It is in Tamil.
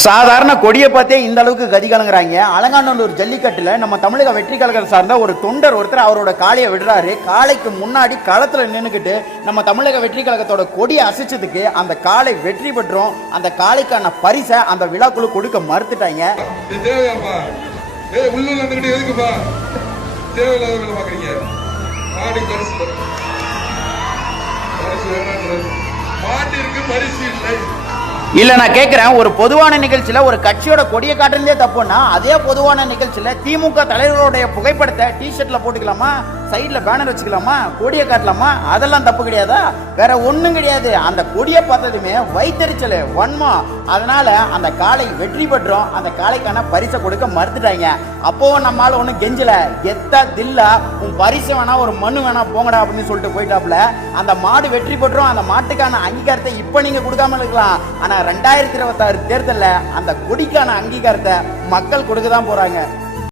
சாதாரண கொடியை பார்த்தே இந்த அளவுக்கு கதி கலங்குறாங்க. அலங்காநல்லூர் ஜல்லிக்கட்டுல நம்ம தமிழக வெற்றி கழகம் சார்ந்த ஒரு தொண்டர் ஒருத்தர் அவரோட காளையை விடுறாரு. காளைக்கு முன்னாடி களத்துல நின்றுக்கிட்டு நம்ம தமிழக வெற்றி கழகத்தோட கொடியை அசைச்சதுக்கு அந்த காளை வெற்றி பெற்றோம். அந்த காளைக்கான பரிசை அந்த விழாக்குழு கொடுக்க மறுத்துட்டாங்க. இல்ல நான் கேட்கிறேன், ஒரு பொதுவான நிகழ்ச்சியில ஒரு கட்சியோட கொடியை காட்டுறதே தப்புன்னா அதே பொதுவான நிகழ்ச்சியில திமுக தலைவர்களுடைய புகைப்படத்தை டிஷர்ட்ல போட்டுக்கலாமா, சைட்ல பேனர் வச்சுக்கலாமா, கொடியை காட்டலாமா? அதெல்லாம் தப்பு கிடையாதா? வேற ஒண்ணும் கிடையாது. அந்த கொடியை பார்த்ததுமே வைத்தறிச்சல் வன்மா. அதனால அந்த காளை வெற்றி பெற்றோம். அந்த காளைக்கான பரிசை கொடுக்க மறுத்துட்டாங்க. அப்போவும் நம்மளால ஒன்றும் கெஞ்சல, எத்தா தில்லா உன் பரிசு வேணா ஒரு மண்ணு வேணா போங்கடா அப்படின்னு சொல்லிட்டு போயிட்டாப்புல. அந்த மாடு வெற்றி பெற்றோம். அந்த மாட்டுக்கான அங்கீகாரத்தை இப்ப நீங்க கொடுக்காம இருக்கலாம், ஆனா 2026 தேர்தலில் அந்த கொடிக்கான அங்கீகாரத்தை மக்கள் கொடுக்க தான் போறாங்க.